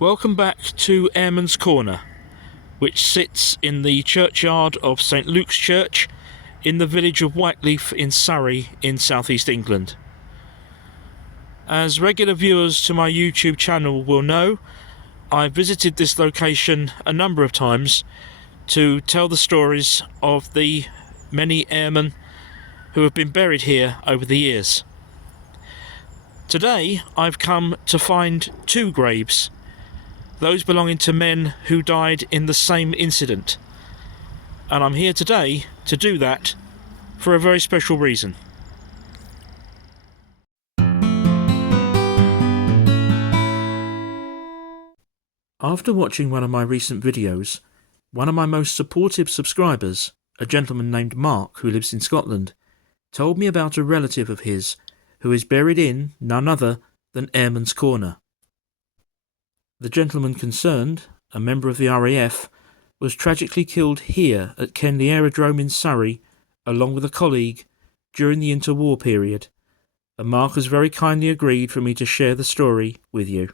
Welcome back to Airmen's Corner, which sits in the churchyard of St Luke's Church in the village of Whiteleaf in Surrey in southeast England. As regular viewers to my YouTube channel will know, I visited this location a number of times to tell the stories of the many airmen who have been buried here over the years. Today I've come to find two graves, those belonging to men who died in the same incident, and I'm here today to do that for a very special reason. After watching one of my recent videos, one of my most supportive subscribers, a gentleman named Mark who lives in Scotland, told me about a relative of his who is buried in none other than Airmen's Corner. The gentleman concerned, a member of the R.A.F, was tragically killed here at Kenley Aerodrome in Surrey, along with a colleague, during the interwar period, and Mark has very kindly agreed for me to share the story with you.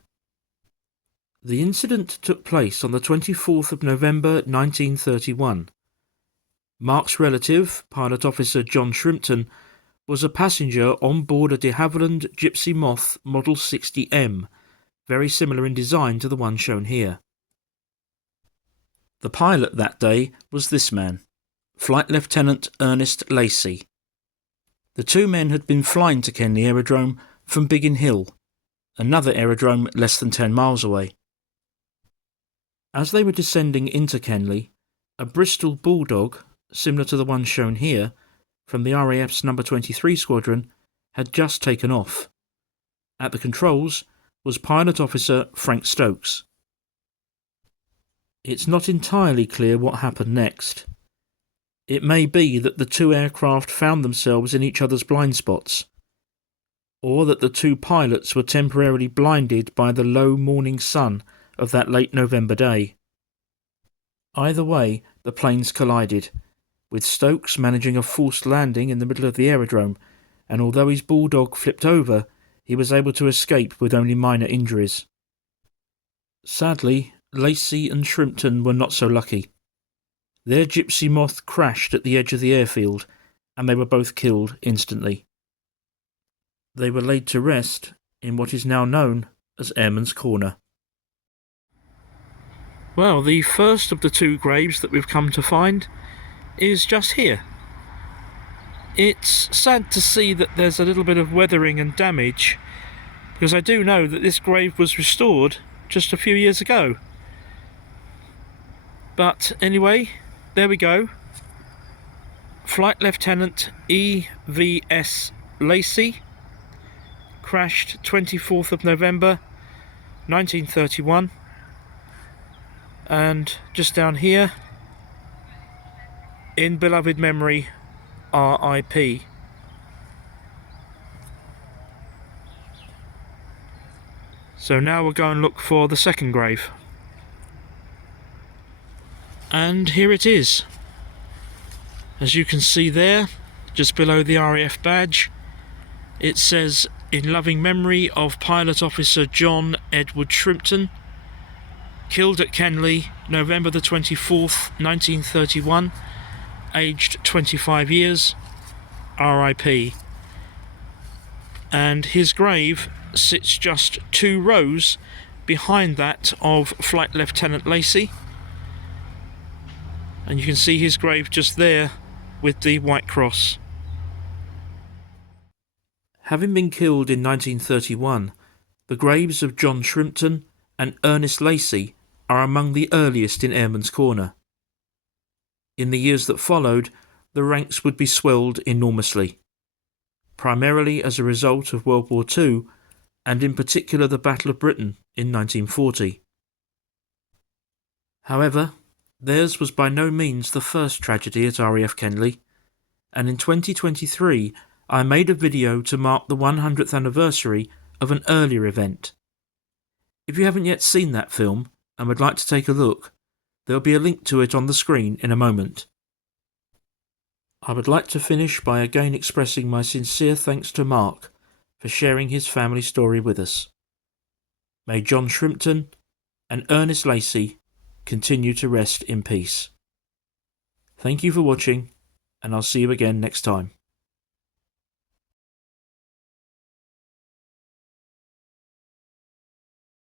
The incident took place on the 24th of November 1931. Mark's relative, Pilot Officer John Shrimpton, was a passenger on board a de Havilland Gypsy Moth Model 60M, very similar in design to the one shown here. The pilot that day was this man, Flight Lieutenant Ernest Lacey. The two men had been flying to Kenley Aerodrome from Biggin Hill, another aerodrome less than 10 miles away. As they were descending into Kenley, a Bristol Bulldog, similar to the one shown here, from the RAF's No. 23 Squadron, had just taken off. At the controls was Pilot Officer Frank Stokes. It's not entirely clear what happened next. It may be that the two aircraft found themselves in each other's blind spots, or that the two pilots were temporarily blinded by the low morning sun of that late November day. Either way, the planes collided, with Stokes managing a forced landing in the middle of the aerodrome, and although his Bulldog flipped over, he was able to escape with only minor injuries. Sadly, Lacey and Shrimpton were not so lucky. Their Gypsy Moth crashed at the edge of the airfield, and they were both killed instantly. They were laid to rest in what is now known as Airmen's Corner. Well, the first of the two graves that we've come to find is just here. It's sad to see that there's a little bit of weathering and damage, because I do know that this grave was restored just a few years ago. But anyway, there we go. Flight Lieutenant E.V.S. Lacey crashed 24th of November 1931, and just down here, in beloved memory, R.I.P. So now we'll go and look for the second grave. And here it is. As you can see there, just below the RAF badge, it says, "In loving memory of Pilot Officer John Edward Shrimpton, killed at Kenley, November the 24th, 1931, aged 25 years, R.I.P. And his grave sits just 2 rows behind that of Flight Lieutenant Lacey. And you can see his grave just there with the white cross. Having been killed in 1931, the graves of John Shrimpton and Ernest Lacey are among the earliest in Airmen's Corner. In the years that followed, the ranks would be swelled enormously, primarily as a result of World War II, and in particular the Battle of Britain in 1940. However, theirs was by no means the first tragedy at RAF Kenley, and in 2023 I made a video to mark the 100th anniversary of an earlier event. If you haven't yet seen that film and would like to take a look, there will be a link to it on the screen in a moment. I would like to finish by again expressing my sincere thanks to Mark for sharing his family story with us. May John Shrimpton and Ernest Lacey continue to rest in peace. Thank you for watching, and I'll see you again next time.